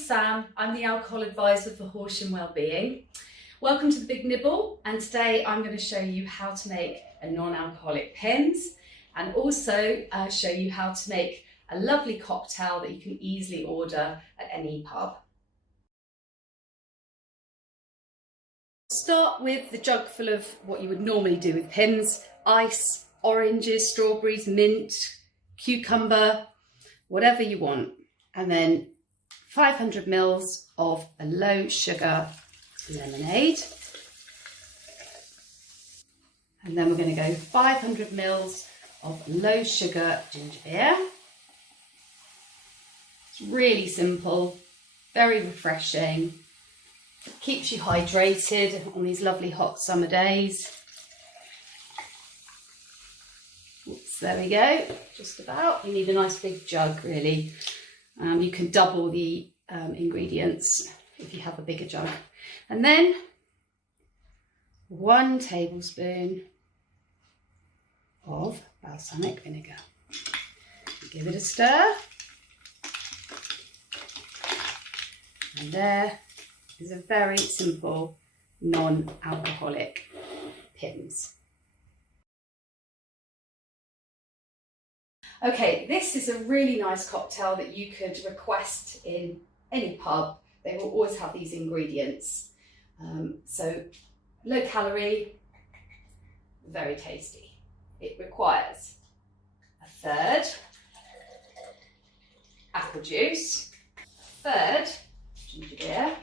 name's Sam. I'm the alcohol advisor for Horsham Wellbeing. Welcome to the Big Nibble, and today I'm going to show you how to make a non-alcoholic Pimm's and also show you how to make a lovely cocktail that you can easily order at any pub. Start with the jug full of what you would normally do with Pimm's: ice, oranges, strawberries, mint, cucumber, whatever you want. And then 500 ml of a low sugar lemonade. And then we're going to go 500 ml of low sugar ginger beer. It's really simple, very refreshing, keeps you hydrated on these lovely hot summer days. Oops, there we go, just about. You need a nice big jug really. You can double the ingredients if you have a bigger jug. And then 1 tablespoon of balsamic vinegar. Give it a stir. And there is a very simple non-alcoholic Pimm's. Okay, this is a really nice cocktail that you could request in any pub. They will always have these ingredients. So low calorie, very tasty. It requires 1/3 apple juice, 1/3 ginger beer.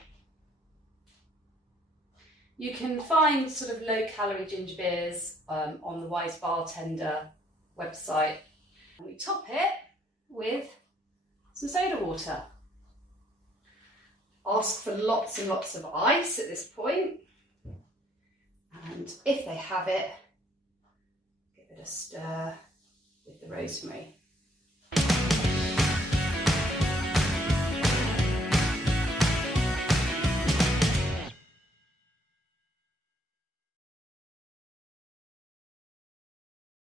You can find sort of low calorie ginger beers on the Wise Bartender website. And we top it with some soda water. Ask for lots and lots of ice at this point. And if they have it, give it a stir with the rosemary.